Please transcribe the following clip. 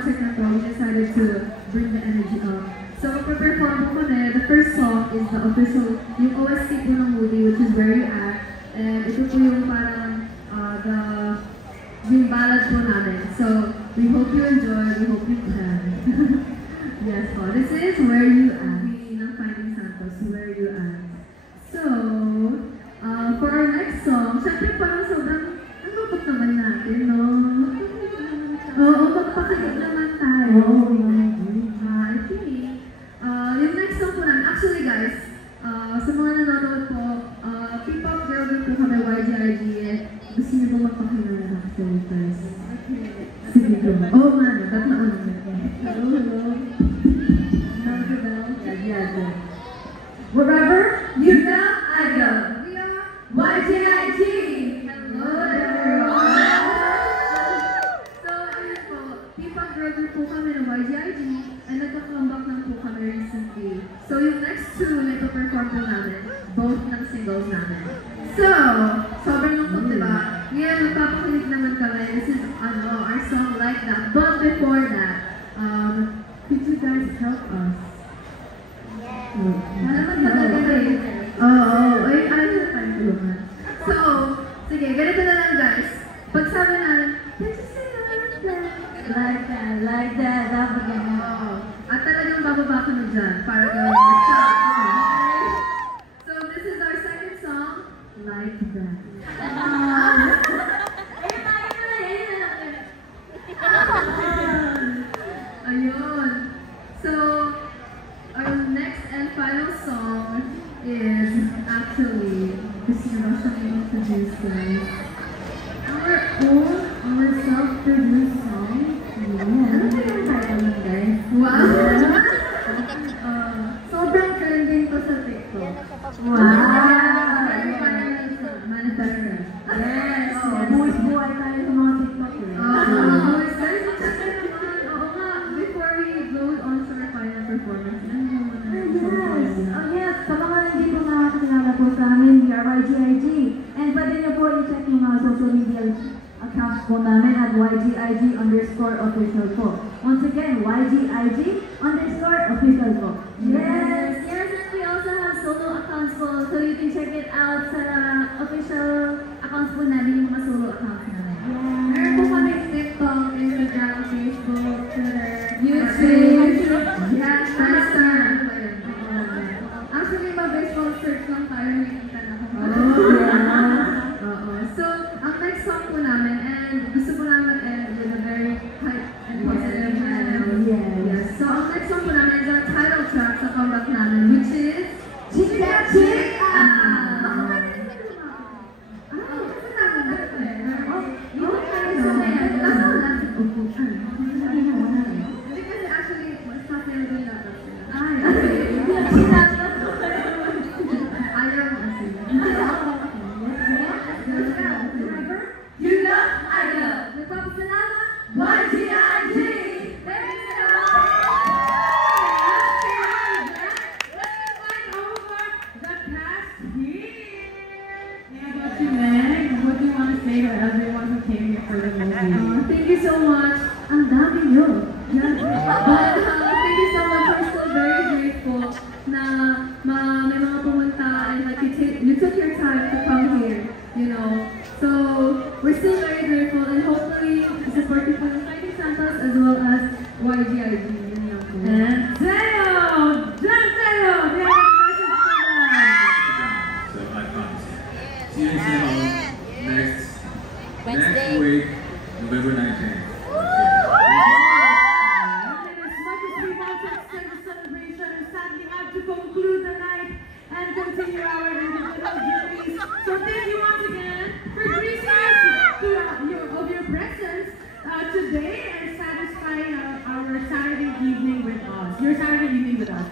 concert na to, we decided to bring the energy up. So, perform po kami. The first song is the official, yung OST po ng movie, which is Where You At. And ito po yung parang, yung ballad po namin. So, we hope you enjoy, we hope you can. Yes po, this is Where You At. Ng Finding Santos, Where You At. So, for our next song, syempre parang sobrang, ang lupot naman natin, no? Oo, magpakilig naman tayo. I think, yung next song po namin, actually guys, sa mga nanonood po, P-pop girl din po kami, YGIG, and gusto niyo po magpakilala na actually guys. Sige po. Oo nga, ba't naunang na? Hello, hello. Wherever you go, I go. We are YGIG. Hello, everyone. So, ayun po, P-pop girl din po kami ng YGIG, and nagka-comeback lang po kami recently. So, yung next two na ito-perform po namin, both ng singles namin. So, sobrang lungkot, diba? Ngayon, magpapakilig naman kami. This is, our song Like That. But before that, could you guys help us? Malaman magagawa eh. Oo, ay, ayaw na tayo tulungan. So, sige, ganito na lang guys. Pag sabi namin, let's say like that, dapat gano'n. Oo. At talagang bababa ka na dyan para gawin mo siya. So, this is our second song, Like That. Ayun. So, our next and final song is actually, gusto nyo ba siyang introduce guys? Our self-produced song. Yeah. Ano ba yung title nun guys? Wow! Sobrang trending to sa TikTok. Wow! Manifesto. Yes! Buwis-buhay tayo sa mga TikTok eh. Buwis tayo sa TikTok naman. Oo nga, before we go on to our final performance, yes, sa mga hindi po nakakakilala po sa amin, we are YGIG. And pwede niyo po i-check yung mga social media accounts po namin at YGIG_official po. Once again, YGIG_official po. Yes, and we also have solo accounts po, so you can check it out sa official accounts po namin, yung mga solo accounts namin. Meron po kami TikTok, Instagram, Facebook, Twitter, YouTube. Yes, Friendster. Actually, ma-baseball search lang tayo, nakikita na ako. Oo. So, ang next song po namin, and gusto po namin mag-end with a very hype and positive channel. Yes. So, ang next song po namin is our title track sa comeback namin, which is Chika Chika! Hindi kasi actually, mas pa-fail din dapat sila. You know, I know. Nagpapasalamat, YGIG! Thank you so much! Let's fight over the cast here! How about you, Meg? What do you want to say to everyone who came here for the movie? Thank you so much. Ang dami nyo. But thank you so much. We're still very grateful na may mga pumunta and like you took your time to come here, you know. So we're still very grateful and hopefully support you for the Finding Santos as well as YGIG. And Teo! John Teo! Do you have a message for them? So I promise. See you soon next week, November 19th. Conclude the night and continue our individual journeys. So thank you once again for gracing us of your presence today and satisfying our Saturday evening with us. Your Saturday evening with us.